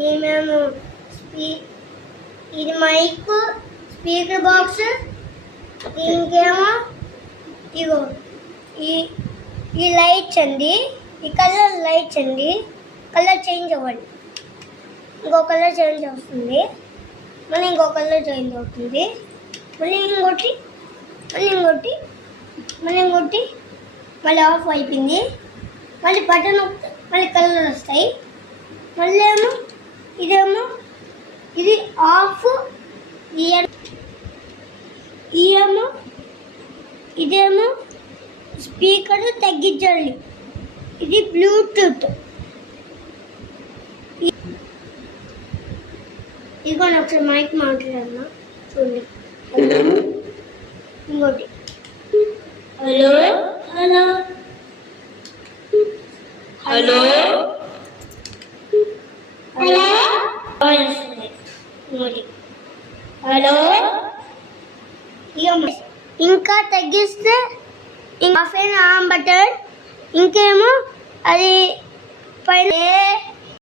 మేము ఇది mic, speaker box, ఇంకేమో ఇగో ఈ లైట్స్ అండి, ఈ కలర్ లైట్స్ అండి. కలర్ చేంజ్ అవ్వండి, ఇంకో కలర్ చేంజ్ అవుతుంది, మళ్ళీ ఇంకో కలర్ చేంజ్ అవుతుంది, మళ్ళీ ఇంకోటి, మళ్ళీ ఇంకోటి, మళ్ళీ ఇంకోటి, మళ్ళీ ఆఫ్ అయిపోయింది. మళ్ళీ బటన్ మళ్ళీ కలర్ వస్తాయి. మళ్ళీ ఇదేమో ఇది ఆఫ్, ఇదేమో స్పీకర్ తగ్గించాలి. ఇది బ్లూటూత్. ఇదిగోండి ఒకసారి మైక్ మాట్లాడన్నా చూడండి. ఇంకోటి హలో హలో హలో హలో ఇంకోటి హలో. ఇంకా తగ్గిస్తే ఆఫ్ అయిన ఆన్ బటన్, ఇంకేమో అది పైన